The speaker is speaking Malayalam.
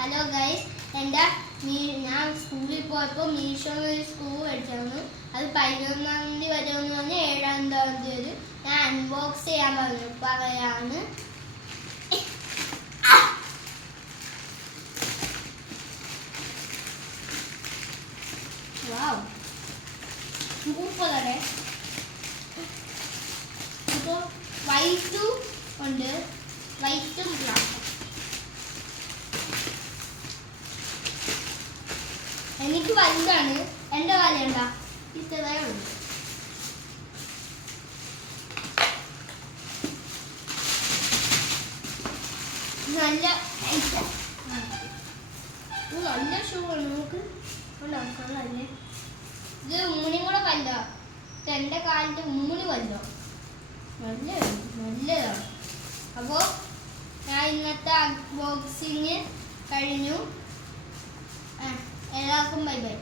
ഹലോ ഗൈസ്, എൻ്റെ ഞാൻ സ്കൂളിൽ പോയപ്പോൾ മീഷോന്ന് ഒരു സ്ക്രൂ മേടിച്ചായിരുന്നു. അത് 11-ാം തീയതി വരുമെന്ന് പറഞ്ഞ് 7-ാം തീയതി ഞാൻ അൺബോക്സ് ചെയ്യാൻ പറയാണ്. വാവ്, സൂപ്പറല്ലേ. അപ്പോൾ വൈറ്റും ഉണ്ട്, വൈറ്റും ബ്ലാക്കും. എനിക്ക് വലുതാണ്, എൻ്റെ കാലുണ്ടാ ഇത്രേ ഉണ്ട്. നല്ല നല്ല ഷൂ ആണ്. നമുക്ക് കൊള്ളല്ലേ. ഇത് ഉമ്മണിയും കൂടെ കല്ലോ, എൻ്റെ കാലിൻ്റെ ഉമ്മണി കല്ലോ നല്ലതാണ്. അപ്പോൾ ഞാൻ ഇന്നത്തെ അൺബോക്സിങ് കഴിഞ്ഞു. എല്ലാവർക്കും ബൈ ബൈ.